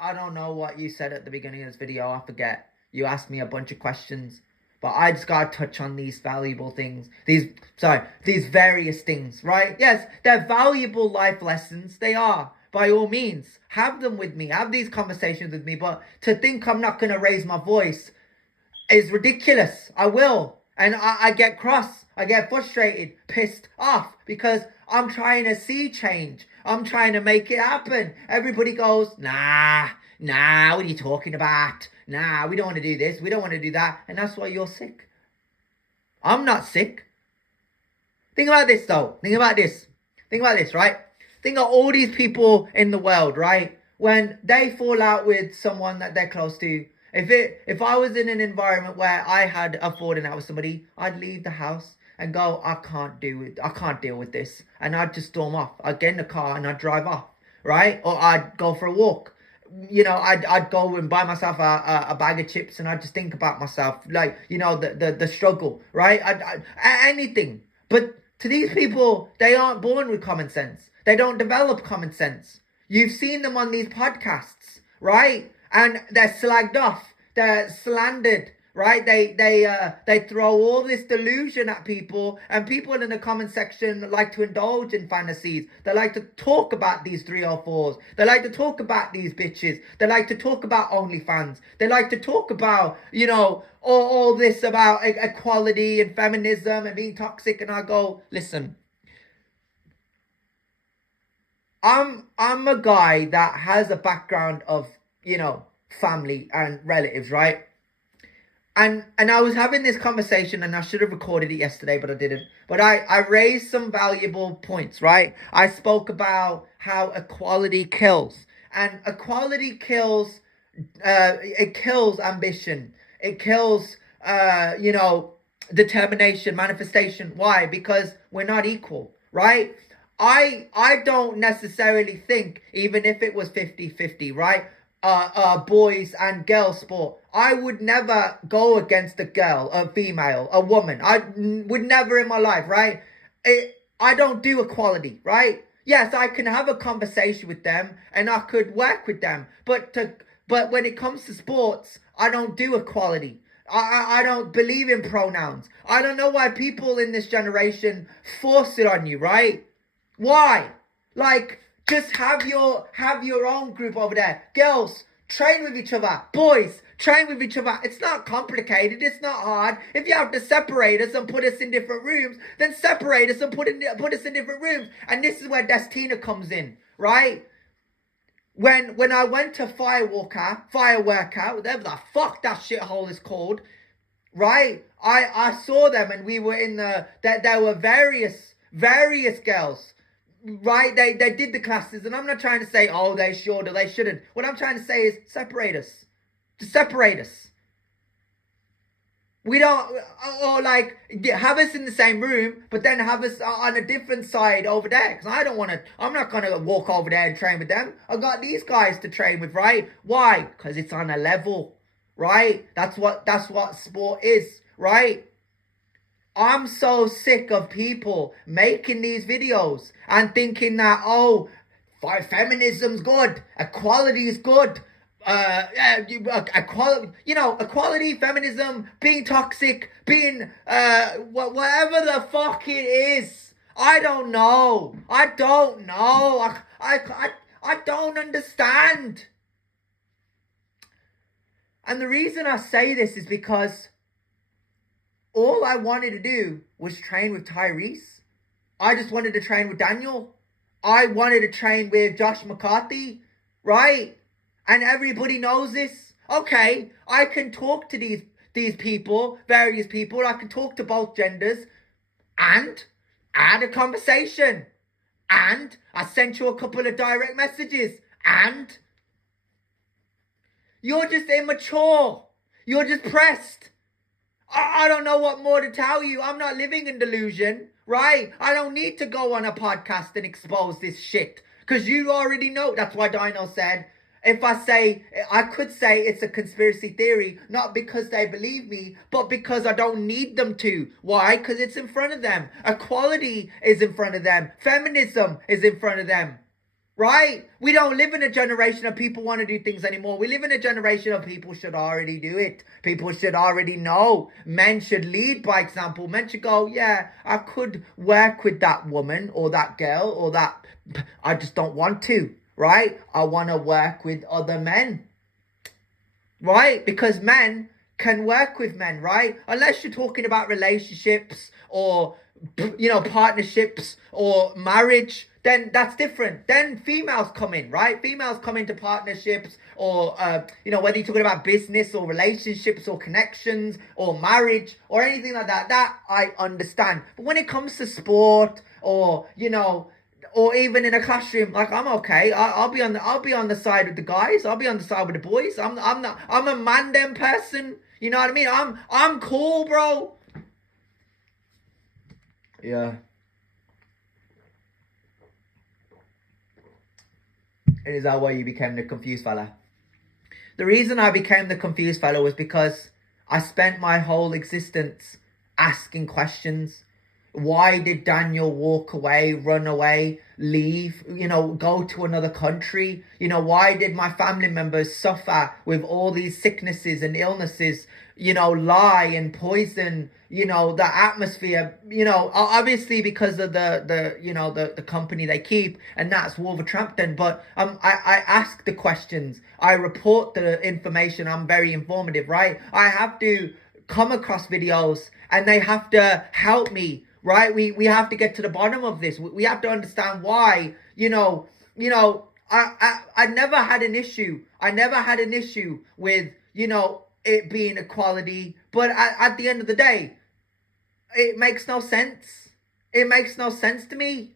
I don't know what you said at the beginning of this video. I forget. You asked me a bunch of questions. But I just gotta touch on these valuable things. These various things, right? Yes, they're valuable life lessons. They are. By all means, have them with me. Have these conversations with me. But to think I'm not gonna raise my voice is ridiculous. I will. And I get cross. I get frustrated, pissed off, because I'm trying to see change. I'm trying to make it happen. Everybody goes, nah, what are you talking about? Nah, we don't want to do this. We don't want to do that. And that's why you're sick. I'm not sick. Think about this, though. Think about this, right? Think of all these people in the world, right? When they fall out with someone that they're close to, if I was in an environment where I had a falling out with somebody, I'd leave the house and go, I can't deal with this. And I'd just storm off. I'd get in the car and I'd drive off, right? Or I'd go for a walk. You know, I'd go and buy myself a bag of chips, and I'd just think about myself, like, you know, the struggle, right? Anything. But to these people, they aren't born with common sense. They don't develop common sense. You've seen them on these podcasts, right? And they're slagged off. They're slandered, right? They throw all this delusion at people, and people in the comment section like to indulge in fantasies. They like to talk about these 304s. They like to talk about these bitches. They like to talk about OnlyFans. They like to talk about, you know, all this about equality and feminism and being toxic. And I go, listen, I'm a guy that has a background of, you know, family and relatives, right? And I was having this conversation, and I should have recorded it yesterday, but I didn't. But I raised some valuable points, right? I spoke about how equality kills. And equality kills, it kills ambition. It kills, you know, determination, manifestation. Why? Because we're not equal, right? I don't necessarily think, even if it was 50-50, right? Boys and girls sport, I would never go against a girl, a female, a woman. I would never in my life, right? I don't do equality, right? Yes, I can have a conversation with them and I could work with them, but when it comes to sports, I don't do equality. I don't believe in pronouns. I don't know why people in this generation force it on you, right? Why? Like, just have your own group over there. Girls, train with each other. Boys, train with each other. It's not complicated. It's not hard. If you have to separate us and put us in different rooms, then separate us and put us in different rooms. And this is where Destina comes in, right? When I went to Fireworkout, whatever the fuck that shithole is called, right? I saw them, and we were in there were various girls. Right, they did the classes, and I'm not trying to say, oh, they should or they shouldn't. What I'm trying to say is separate us. Just separate us. We don't, or like, have us in the same room, but then have us on a different side over there. Because I'm not going to walk over there and train with them. I've got these guys to train with, right? Why? Because it's on a level, right? That's what sport is, right? I'm so sick of people making these videos and thinking that, oh, feminism's good, equality is good, equality, feminism, being toxic, being whatever the fuck it is. I don't know. I don't understand. And the reason I say this is because all I wanted to do was train with Tyrese. I just wanted to train with Daniel. I wanted to train with Josh McCarthy, right? And everybody knows this. Okay, I can talk to these people, various people. I can talk to both genders and add a conversation. And I sent you a couple of direct messages. And you're just immature. You're just pressed. I don't know what more to tell you. I'm not living in delusion, right? I don't need to go on a podcast and expose this shit, because you already know. That's why Dino said, I could say it's a conspiracy theory, not because they believe me, but because I don't need them to. Why? Because it's in front of them. Equality is in front of them. Feminism is in front of them. Right? We don't live in a generation of people want to do things anymore. We live in a generation of people should already do it. People should already know. Men should lead by example. Men should go, yeah, I could work with that woman or that girl or that. I just don't want to, right? I want to work with other men, right? Because men can work with men, right? Unless you're talking about relationships or, partnerships or marriage, then that's different. Then females come in, right? Females come into partnerships or, whether you're talking about business or relationships or connections or marriage or anything like that, that I understand. But when it comes to sport or, or even in a classroom, like I'm okay. I'll be on the side of the guys. I'll be on the side with the boys. I'm a man them person. You know what I mean? I'm cool, bro. Yeah. It is that way you became the confused fella. The reason I became the confused fella was because I spent my whole existence asking questions. Why did Daniel walk away, run away, leave, go to another country? Why did my family members suffer with all these sicknesses and illnesses, lie and poison, the atmosphere, obviously because of the company they keep, and that's Wolverhampton. But I ask the questions, I report the information, I'm very informative, right? I have to come across videos and they have to help me. Right, we have to get to the bottom of this. We have to understand why. I never had an issue. I never had an issue with it being equality. But at the end of the day, it makes no sense. It makes no sense to me.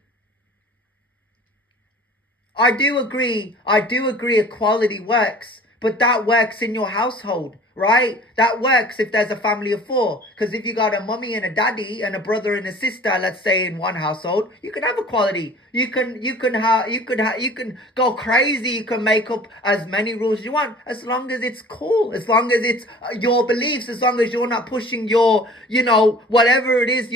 I do agree equality works, but that works in your household, right? That works if there's a family of 4. Because if you got a mummy and a daddy and a brother and a sister, let's say in one household, you can have equality. You can go crazy. You can make up as many rules as you want, as long as it's cool, as long as it's your beliefs, as long as you're not pushing your, whatever it is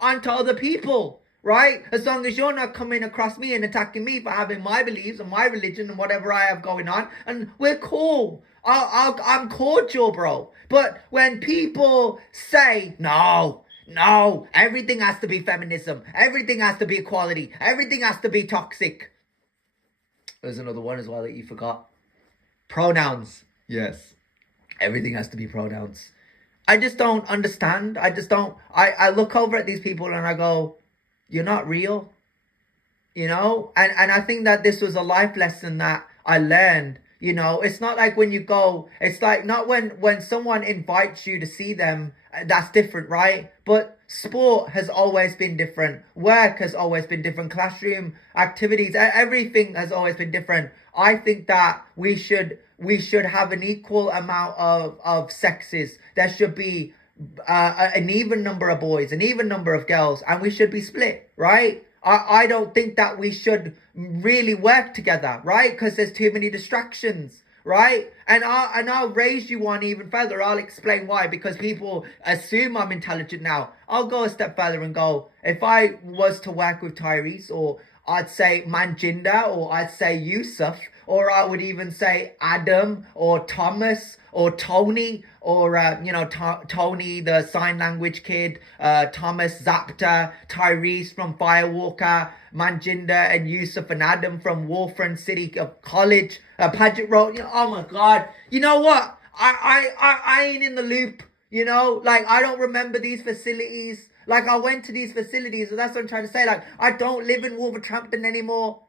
onto other people. Right? As long as you're not coming across me and attacking me for having my beliefs and my religion and whatever I have going on, and we're cool. I'm cordial, bro. But when people say, no, everything has to be feminism, everything has to be equality, everything has to be toxic. There's another one as well that you forgot. Pronouns. Yes. Everything has to be pronouns. I just don't understand. I look over at these people and I go, you're not real, and I think that this was a life lesson that I learned. It's not like when you go, it's like not when someone invites you to see them, that's different, right? But sport has always been different. Work has always been different. Classroom activities, everything has always been different. I think that we should have an equal amount of sexes. There should be an even number of boys, an even number of girls, and we should be split, right? I don't think that we should really work together, right? Because there's too many distractions, right? And I'll raise you one even further. I'll explain why, because people assume I'm intelligent now. I'll go a step further and go, if I was to work with Tyrese, or I'd say Manjinder, or I'd say Yusuf, or I would even say Adam or Thomas or Tony, or Tony the sign language kid, Thomas Zapta, Tyrese from Firewalker, Manjinder and Yusuf and Adam from Wolfram City College, Paget Road. Oh my God! You know what? I ain't in the loop. Like I don't remember these facilities. Like I went to these facilities, so that's what I'm trying to say. Like I don't live in Wolverhampton anymore.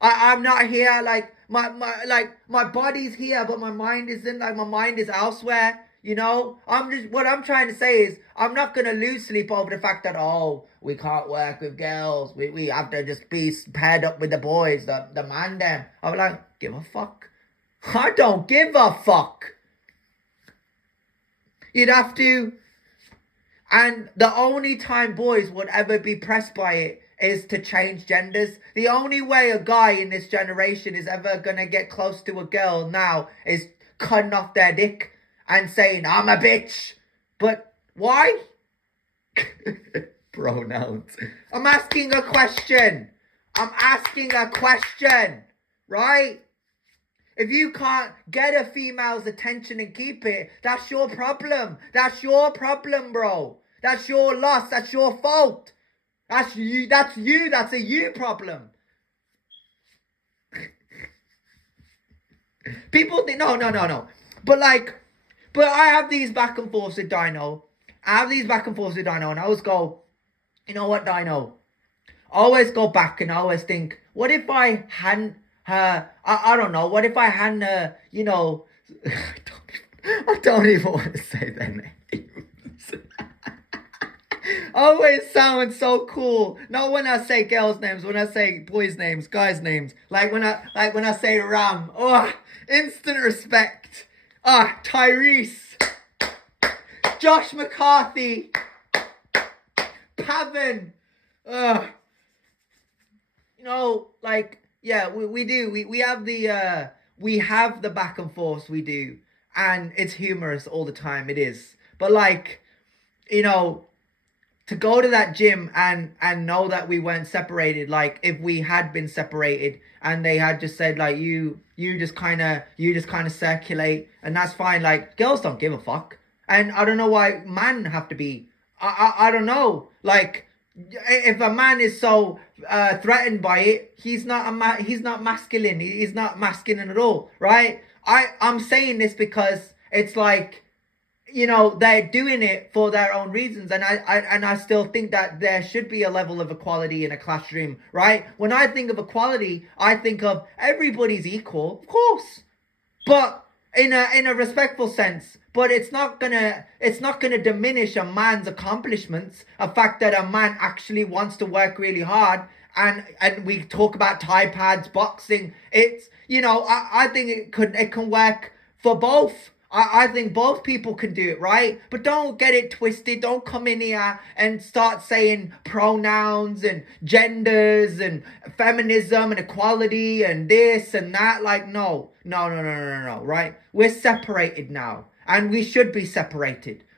I'm not here. Like my body's here, but my mind isn't. Like my mind is elsewhere. What I'm trying to say is I'm not gonna lose sleep over the fact that we can't work with girls. We have to just be paired up with the boys, the man them. I'm like, give a fuck. I don't give a fuck. You'd have to. And the only time boys would ever be pressed by it is to change genders. The only way a guy in this generation is ever going to get close to a girl now is cutting off their dick and saying, I'm a bitch. But why? Pronouns. I'm asking a question. I'm asking a question, right? If you can't get a female's attention and keep it, that's your problem. That's your problem, bro. That's your loss. That's your fault. That's you. That's you. That's a you problem. People think, no. But I have these back and forths with Dino. And I always go, you know what, Dino? I always go back and I always think, what if I hadn't her, I don't know, what if I hadn't her, you know, I don't even want to say their names. Always sounds so cool. Not when I say girls' names, when I say boys' names, guys' names. Like when I say Ram. Oh, instant respect. Tyrese. Josh McCarthy. Pavan. You know, like, yeah, we do. We have the back and forth, we do. And it's humorous all the time, it is. But like, you know, to go to that gym and know that we weren't separated, like if we had been separated and they had just said like you just kind of circulate and that's fine, like girls don't give a fuck. And I don't know why men have to be. I don't know, like if a man is so threatened by it, he's not masculine. He's not masculine at all, right? I'm saying this because it's like, you know, they're doing it for their own reasons, and I still think that there should be a level of equality in a classroom, right? When I think of equality, I think of everybody's equal, of course, but in a respectful sense. But it's not gonna diminish a man's accomplishments. A fact that a man actually wants to work really hard, and we talk about Thai pads, boxing. It's, you know, I think it can work for both. I think both people can do it, right? But don't get it twisted. Don't come in here and start saying pronouns and genders and feminism and equality and this and that. Like, no, right? We're separated now. And we should be separated.